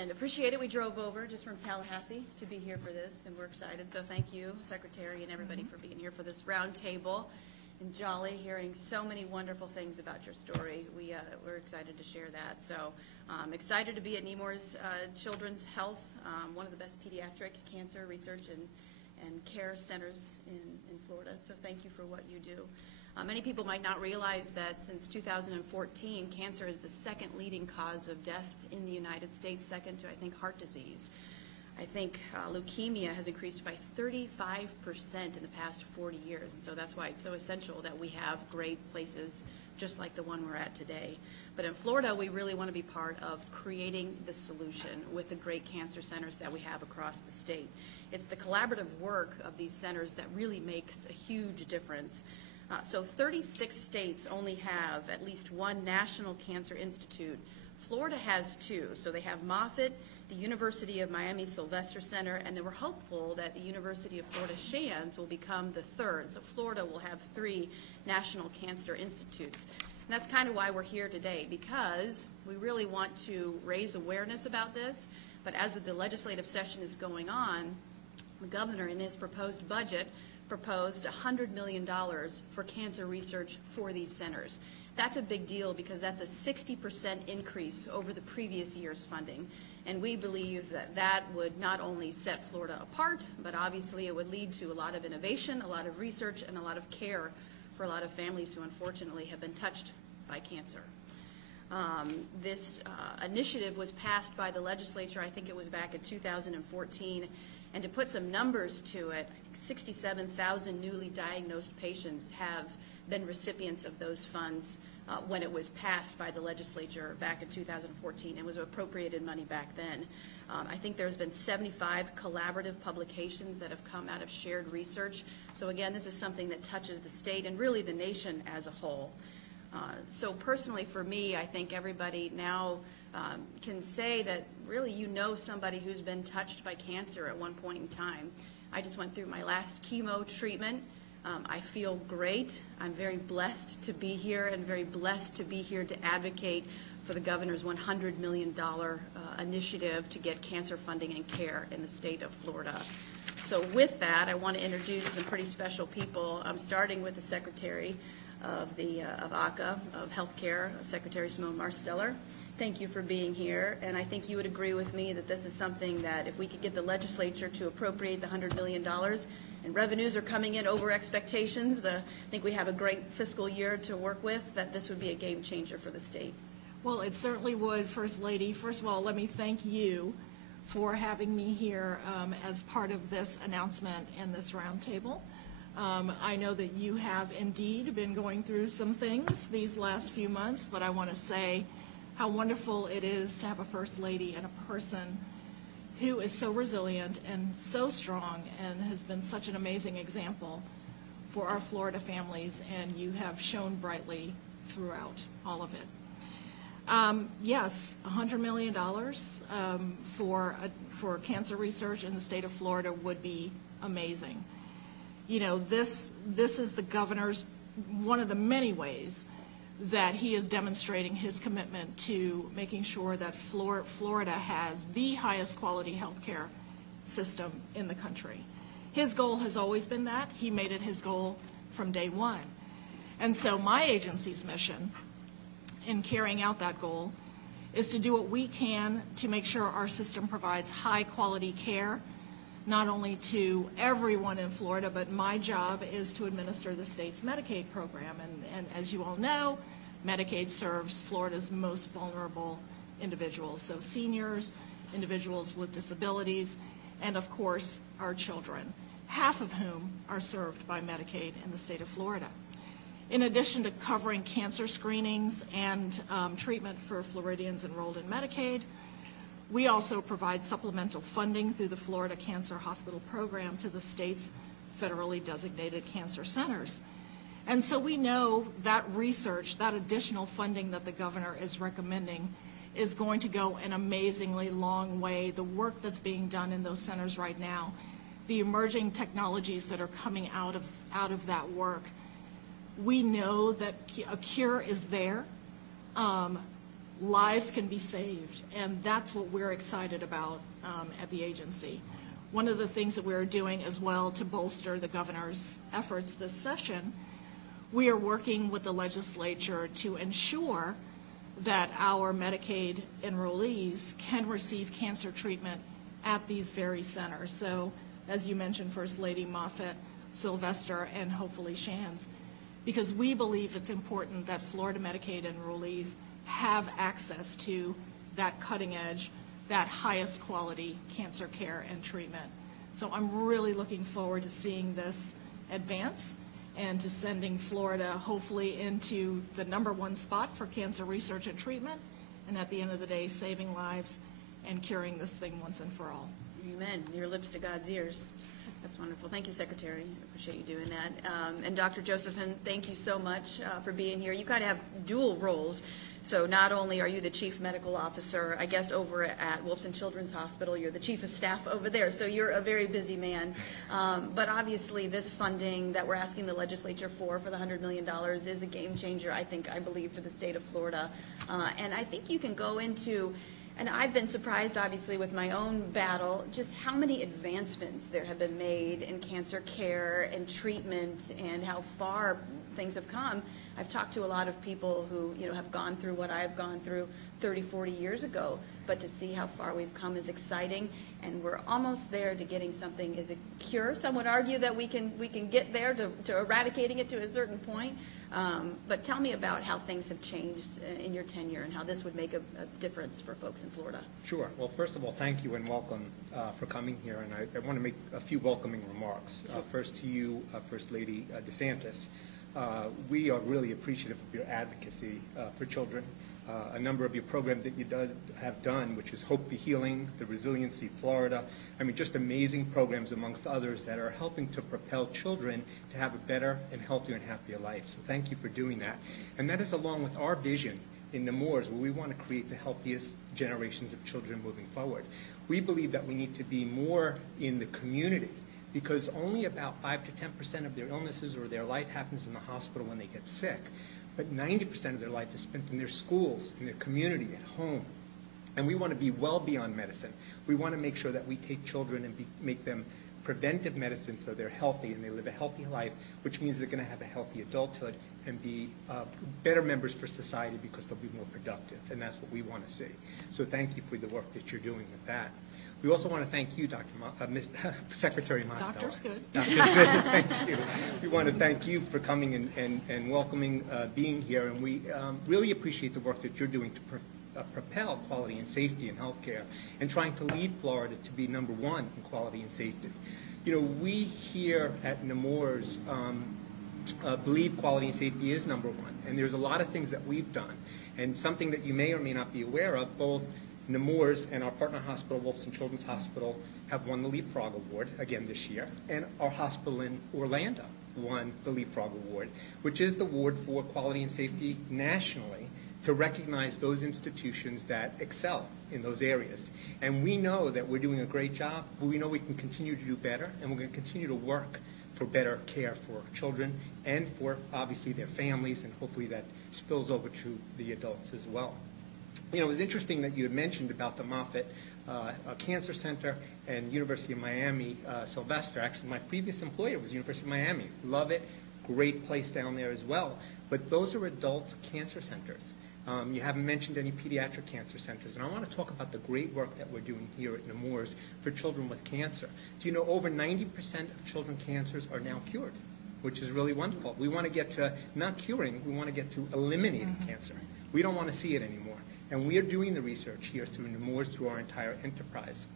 and appreciate it. We drove over just from Tallahassee to be here for this, and we're excited. So thank you, Secretary, and everybody for being here for this round table. And jolly, hearing so many wonderful things about your story. We're excited to share that. So excited to be at Nemours Children's Health, one of the best pediatric cancer research and care centers in Florida. So thank you for what you do. Many people might not realize that since 2014, cancer is the second leading cause of death in the United States, second to, I think, heart disease. I think leukemia has increased by 35% in the past 40 years, and so that's why it's so essential that we have great places just like the one we're at today. But in Florida, we really want to be part of creating the solution with the great cancer centers that we have across the state. It's the collaborative work of these centers that really makes a huge difference. So 36 states only have at least one National Cancer Institute. Florida has two. So they have Moffitt, the University of Miami Sylvester Center, and then we're hopeful that the University of Florida Shands will become the third. So Florida will have three National Cancer Institutes. And that's kind of why we're here today, because we really want to raise awareness about this. But as the legislative session is going on, the governor in his proposed budget proposed $100 million for cancer research for these centers. That's a big deal because that's a 60% increase over the previous year's funding. And we believe that that would not only set Florida apart, but obviously it would lead to a lot of innovation, a lot of research, and a lot of care for a lot of families who unfortunately have been touched by cancer. This initiative was passed by the legislature, I think it was back in 2014, and to put some numbers to it, 67,000 newly diagnosed patients have been recipients of those funds when it was passed by the legislature back in 2014 and was appropriated money back then. I think there's been 75 collaborative publications that have come out of shared research. So again, this is something that touches the state and really the nation as a whole. So personally for me, I think everybody now can say that really you know somebody who's been touched by cancer at one point in time. I just went through my last chemo treatment. I feel great. I'm very blessed to be here and very blessed to be here to advocate for the governor's $100 million initiative to get cancer funding and care in the state of Florida. So with that, I want to introduce some pretty special people. I'm starting with the Secretary of ACA, of Healthcare, Secretary Simone Marsteller. Thank you for being here, and I think you would agree with me that this is something that if we could get the legislature to appropriate the $100 million and revenues are coming in over expectations, I think we have a great fiscal year to work with, that this would be a game changer for the state. Well, it certainly would, First Lady. First of all, let me thank you for having me here as part of this announcement and this roundtable. I know that you have indeed been going through some things these last few months, but I want to say how wonderful it is to have a First Lady and a person who is so resilient and so strong and has been such an amazing example for our Florida families, and you have shone brightly throughout all of it. Yes, $100 million for cancer research in the state of Florida would be amazing. You know, this is the governor's, one of the many ways that he is demonstrating his commitment to making sure that Florida has the highest quality health care system in the country. His goal has always been that. He made it his goal from day one. And so my agency's mission in carrying out that goal is to do what we can to make sure our system provides high quality care, not only to everyone in Florida, but my job is to administer the state's Medicaid program. And as you all know, Medicaid serves Florida's most vulnerable individuals, so seniors, individuals with disabilities, and of course, our children, half of whom are served by Medicaid in the state of Florida. In addition to covering cancer screenings and treatment for Floridians enrolled in Medicaid, we also provide supplemental funding through the Florida Cancer Hospital Program to the state's federally designated cancer centers. And so we know that research, that additional funding that the governor is recommending is going to go an amazingly long way. The work that's being done in those centers right now, the emerging technologies that are coming out of that work, we know that a cure is there. lives can be saved, and that's what we're excited about at the agency. One of the things that we're doing as well to bolster the governor's efforts this session, we are working with the legislature to ensure that our Medicaid enrollees can receive cancer treatment at these very centers. So, as you mentioned, First Lady Moffitt, Sylvester, and hopefully Shands, because we believe it's important that Florida Medicaid enrollees have access to that cutting edge, that highest quality cancer care and treatment. So I'm really looking forward to seeing this advance and to sending Florida hopefully into the #1 spot for cancer research and treatment, and at the end of the day, saving lives and curing this thing once and for all. Amen. Your lips to God's ears. That's wonderful. Thank you, Secretary. I appreciate you doing that. And Dr. Josephson, thank you so much for being here. You kind of have dual roles. So not only are you the Chief Medical Officer, I guess, over at Wolfson Children's Hospital, you're the Chief of Staff over there. So you're a very busy man. But obviously this funding that we're asking the legislature for the $100 million is a game changer, I believe, for the state of Florida. And I think you can go into, and I've been surprised, obviously, with my own battle, just how many advancements there have been made in cancer care and treatment and how far things have come. I've talked to a lot of people who, have gone through what I've gone through 30, 40 years ago, but to see how far we've come is exciting, and we're almost there to getting something as a cure. Some would argue that we can get there to eradicating it to a certain point. But tell me about how things have changed in your tenure and how this would make a difference for folks in Florida. Sure. Well, first of all, thank you and welcome for coming here. And I want to make a few welcoming remarks. First to you, First Lady DeSantis. We are really appreciative of your advocacy for children. A number of your programs that you have done, which is Hope to Healing, the Resiliency Florida. I mean, just amazing programs amongst others that are helping to propel children to have a better and healthier and happier life. So thank you for doing that. And that is along with our vision in Nemours, where we want to create the healthiest generations of children moving forward. We believe that we need to be more in the community, because only about 5 to 10% of their illnesses or their life happens in the hospital when they get sick. But 90% of their life is spent in their schools, in their community, at home. And we want to be well beyond medicine. We want to make sure that we take children and make them preventive medicine so they're healthy and they live a healthy life, which means they're going to have a healthy adulthood and be better members for society because they'll be more productive. And that's what we want to see. So thank you for the work that you're doing with that. We also want to thank you, Secretary Mostow. Doctor's good. Doctor's good. Thank you. We want to thank you for coming and welcoming being here, and we really appreciate the work that you're doing to propel quality and safety in healthcare and trying to lead Florida to be #1 in quality and safety. We here at Nemours believe quality and safety is #1, and there's a lot of things that we've done, and something that you may or may not be aware of, both Nemours and our partner hospital, Wolfson Children's Hospital, have won the Leapfrog Award again this year, and our hospital in Orlando won the Leapfrog Award, which is the award for quality and safety nationally to recognize those institutions that excel in those areas. And we know that we're doing a great job, but we know we can continue to do better, and we're going to continue to work for better care for children and for, obviously, their families, and hopefully that spills over to the adults as well. It was interesting that you had mentioned about the Moffitt Cancer Center and University of Miami, Sylvester. Actually, my previous employer was University of Miami. Love it. Great place down there as well. But those are adult cancer centers. You haven't mentioned any pediatric cancer centers. And I want to talk about the great work that we're doing here at Nemours for children with cancer. Do you know over 90% of children cancers are now cured, which is really wonderful. We want to get to not curing, we want to get to eliminating cancer. We don't want to see it anymore. And we are doing the research here through Nemours, through our entire enterprise.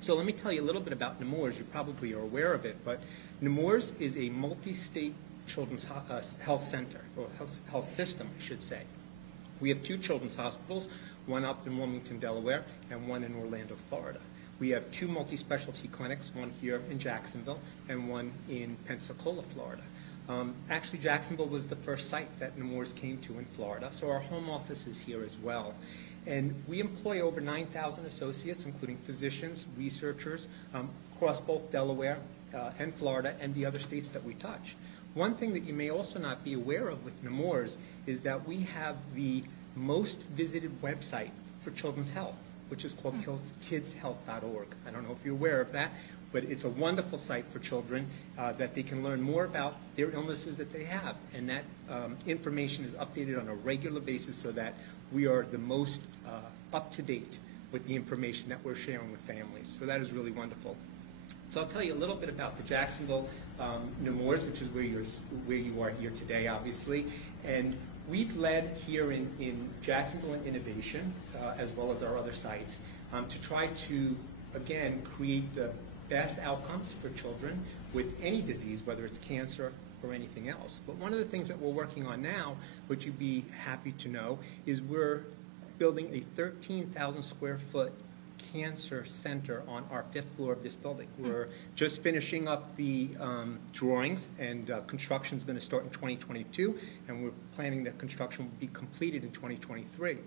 So let me tell you a little bit about Nemours. You probably are aware of it, but Nemours is a multi-state children's health center, or health system, I should say. We have 2 children's hospitals, one up in Wilmington, Delaware, and one in Orlando, Florida. We have 2 multi-specialty clinics, one here in Jacksonville and one in Pensacola, Florida. Actually, Jacksonville was the first site that Nemours came to in Florida, so our home office is here as well. And we employ over 9,000 associates, including physicians, researchers, across both Delaware and Florida and the other states that we touch. One thing that you may also not be aware of with Nemours is that we have the most visited website for children's health, which is called kidshealth.org. I don't know if you're aware of that, but it's a wonderful site for children that they can learn more about their illnesses that they have. And that information is updated on a regular basis so that we are the most up-to-date with the information that we're sharing with families. So that is really wonderful. So I'll tell you a little bit about the Jacksonville Nemours, which is where you are here today, obviously. And we've led here in Jacksonville in innovation, as well as our other sites, to try to, again, create the best outcomes for children with any disease, whether it's cancer or anything else. But one of the things that we're working on now, which you'd be happy to know, is we're building a 13,000 square foot cancer center on our 5th floor of this building. We're just finishing up the drawings, and construction is going to start in 2022, and we're planning that construction will be completed in 2023.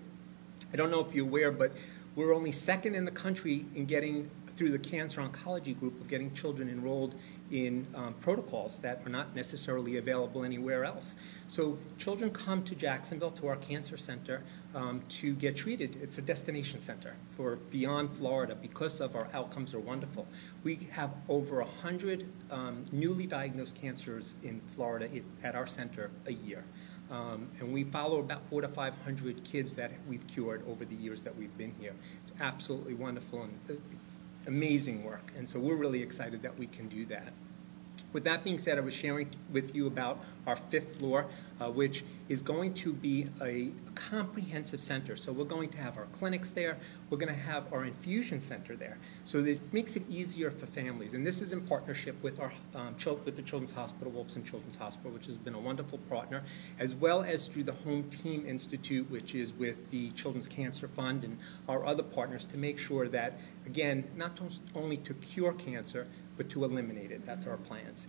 I don't know if you're aware, but we're only second in the country in getting, through the Cancer Oncology Group, of getting children enrolled in protocols that are not necessarily available anywhere else. So children come to Jacksonville, to our cancer center, to get treated. It's a destination center for beyond Florida because of our outcomes are wonderful. We have over 100 newly diagnosed cancers in Florida at our center a year. And we follow about 400 to 500 kids that we've cured over the years that we've been here. It's absolutely wonderful and amazing work. And so we're really excited that we can do that. With that being said, I was sharing with you about our 5th floor, which is going to be a comprehensive center. So we're going to have our clinics there. We're going to have our infusion center there. So this makes it easier for families. And this is in partnership with our with the Children's Hospital, Wolfson Children's Hospital, which has been a wonderful partner, as well as through the Home Team Institute, which is with the Children's Cancer Fund and our other partners, to make sure that, again, not only to cure cancer, but to eliminate it. That's our plans.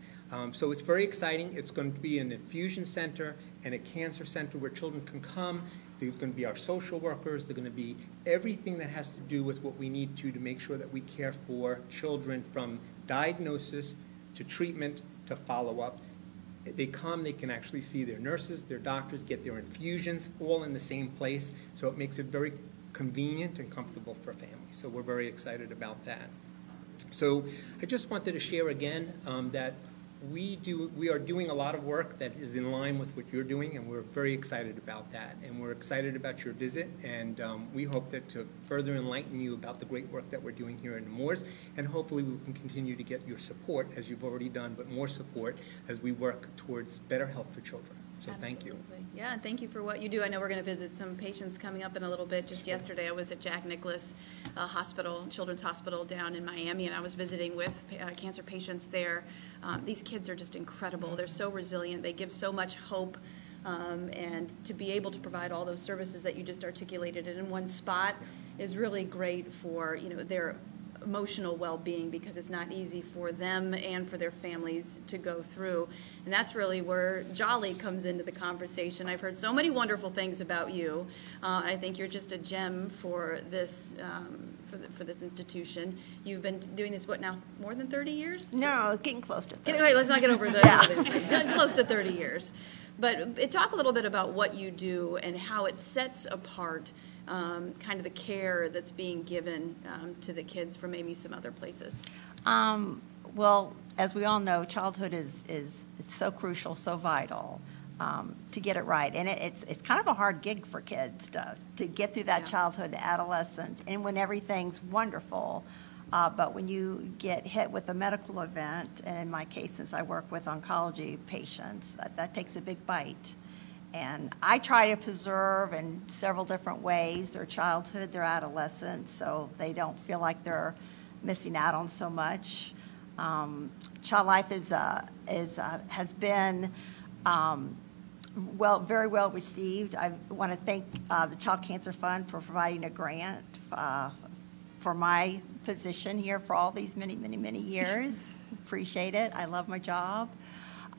So it's very exciting. It's going to be an infusion center and a cancer center where children can come. There's going to be our social workers. There's going to be everything that has to do with what we need to make sure that we care for children from diagnosis to treatment to follow-up. They come, they can actually see their nurses, their doctors, get their infusions all in the same place. So it makes it very convenient and comfortable for families. So we're very excited about that. So I just wanted to share again that we are doing a lot of work that is in line with what you're doing, and we're very excited about that. And we're excited about your visit, and we hope that to further enlighten you about the great work that we're doing here in Nemours, and hopefully we can continue to get your support, as you've already done, but more support as we work towards better health for children. So thank you. Yeah, and thank you for what you do. I know we're going to visit some patients coming up in a little bit. Just yesterday I was at Jack Nicklaus Hospital, Children's Hospital down in Miami, and I was visiting with cancer patients there. These kids are just incredible. They're so resilient. They give so much hope. And to be able to provide all those services that you just articulated in one spot is really great for, their emotional well-being, because it's not easy for them and for their families to go through. And that's really where Jolly comes into the conversation. I've heard so many wonderful things about you. I think you're just a gem for this for this institution. You've been doing this, what now, more than 30 years? No, it's getting close to 30. Anyway, let's not get over the close to 30 years. But talk a little bit about what you do and how it sets apart kind of the care that's being given to the kids from maybe some other places. Well, as we all know, childhood is it's so crucial, so vital to get it right. And it's kind of a hard gig for kids to get through that childhood to adolescence, and when everything's wonderful. But when you get hit with a medical event, and in my case, since I work with oncology patients, that takes a big bite. And I try to preserve in several different ways their childhood, their adolescence, so they don't feel like they're missing out on so much. Child life has been very well received. I want to thank the Child Cancer Fund for providing a grant for my position here for all these many years. Appreciate it. I love my job.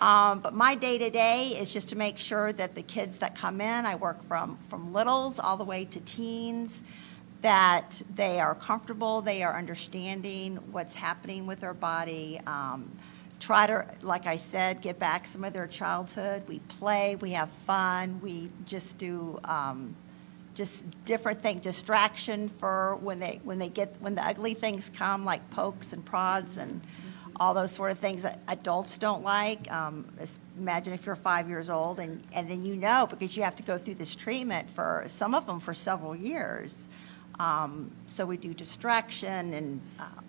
But my day-to-day is just to make sure that the kids that come in, I work from littles all the way to teens, that they are comfortable, they are understanding what's happening with their body. Try to, like I said, get back some of their childhood. We play, we have fun, we just do just different things, distraction for when the ugly things come, like pokes and prods and all those sort of things that adults don't like. Imagine if you're 5 years old and then because you have to go through this treatment for some of them for several years. So we do distraction and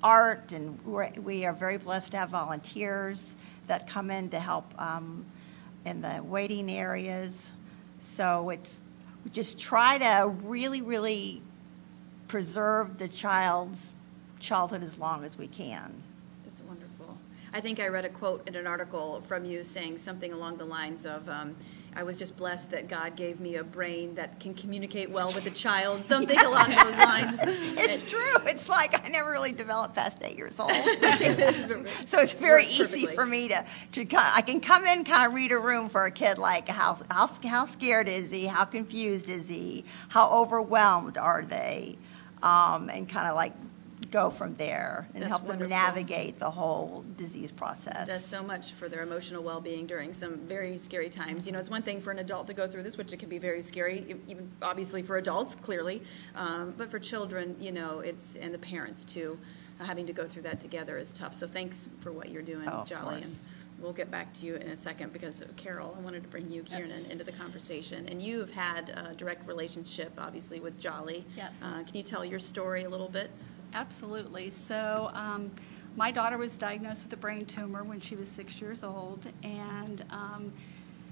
art, and we are very blessed to have volunteers that come in to help in the waiting areas. So we just try to really, really preserve the child's childhood as long as we can. That's wonderful. I think I read a quote in an article from you saying something along the lines of, I was just blessed that God gave me a brain that can communicate well with a child, something along those lines. It's true. It's like I never really developed past 8 years old. So it's very easy for me I can come in, kind of read a room for a kid, like how scared is he, how confused is he, how overwhelmed are they, and kind of like go from there and That's help wonderful. them navigate the whole disease process. Does so much for their emotional well-being during some very scary times. You know, it's one thing for an adult to go through this, which it can be very scary, even obviously for adults, clearly, but for children, you know, and the parents too, having to go through that together is tough. So thanks for what you're doing, Of Jolly. course. And we'll get back to you in a second because Carol, I wanted to bring you, Kieran, into the conversation. And you've had a direct relationship, obviously, with Jolly. Yes. Can you tell your story a little bit? Absolutely. So my daughter was diagnosed with a brain tumor when she was 6 years old, and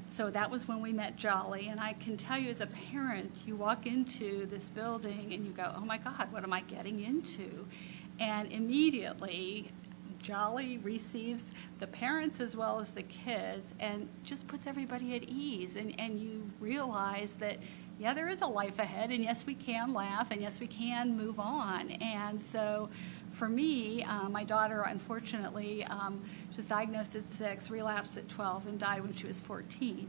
so that was when we met Jolly. And I can tell you as a parent, you walk into this building and you go, oh my God, what am I getting into? And immediately Jolly receives the parents as well as the kids and just puts everybody at ease, and you realize that yeah, there is a life ahead, and yes, we can laugh, and yes, we can move on. And so for me, my daughter, unfortunately, was diagnosed at 6, relapsed at 12, and died when she was 14.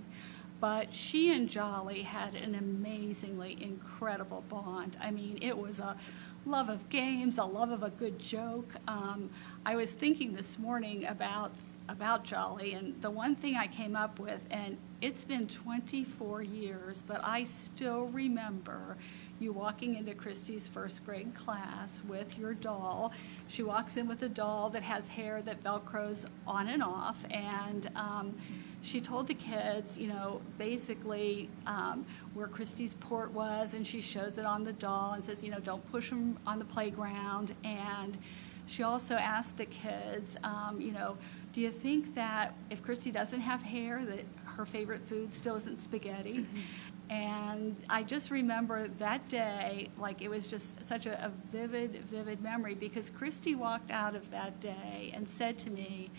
But she and Jolly had an amazingly incredible bond. I mean, it was a love of games, a love of a good joke. I was thinking this morning about Jolly, and the one thing I came up with, and it's been 24 years, but I still remember you walking into Christy's first grade class with your doll. She walks in with a doll that has hair that Velcros on and off, and she told the kids, you know, basically where Christy's port was, and she shows it on the doll and says, you know, don't push them on the playground. And she also asked the kids, you know, do you think that if Christy doesn't have hair, that her favorite food still isn't spaghetti? And I just remember that day, like it was just such a vivid, vivid memory, because Christy walked out of that day and said to me,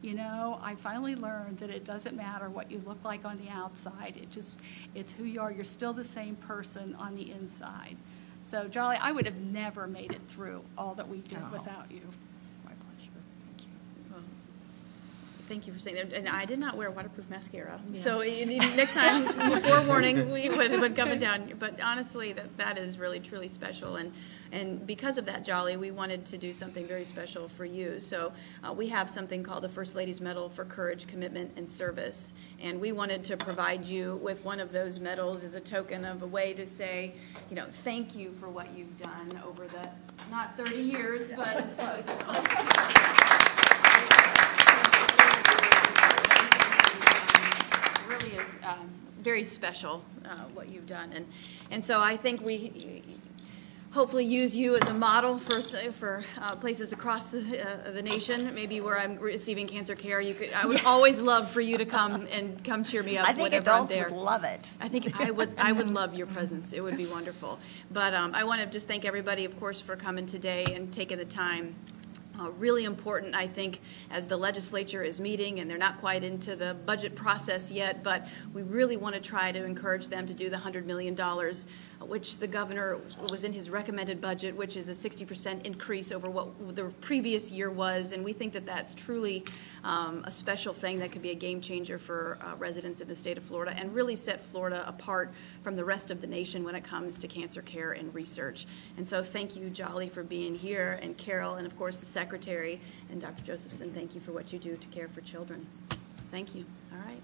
you know, I finally learned that it doesn't matter what you look like on the outside. It's who you are. You're still the same person on the inside. So, Jolly, I would have never made it through all that we did without you. My pleasure. Thank you. Well, thank you for saying that. And I did not wear waterproof mascara. Yeah. So next time, forewarning, we would come down. But honestly, that is really, truly special. And because of that, Jolly, we wanted to do something very special for you. So we have something called the First Lady's Medal for Courage, Commitment, and Service. And we wanted to provide you with one of those medals as a token of a way to say, you know, thank you for what you've done over the, not 30 years, but close. It really is very special what you've done. And so I think we hopefully use you as a model for places across the nation, maybe where I'm receiving cancer care. I would always love for you to come cheer me up. I think whenever I'm adults there. would love it. I think I would love your presence. It would be wonderful. But I want to just thank everybody, of course, for coming today and taking the time. Really important, I think, as the legislature is meeting, and they're not quite into the budget process yet, but we really want to try to encourage them to do the $100 million, which the governor was in his recommended budget, which is a 60% increase over what the previous year was. And we think that that's truly a special thing that could be a game changer for residents in the state of Florida, and really set Florida apart from the rest of the nation when it comes to cancer care and research. And so thank you, Jolly, for being here, and Carol, and of course the Secretary, and Dr. Josephson, thank you for what you do to care for children. Thank you. All right.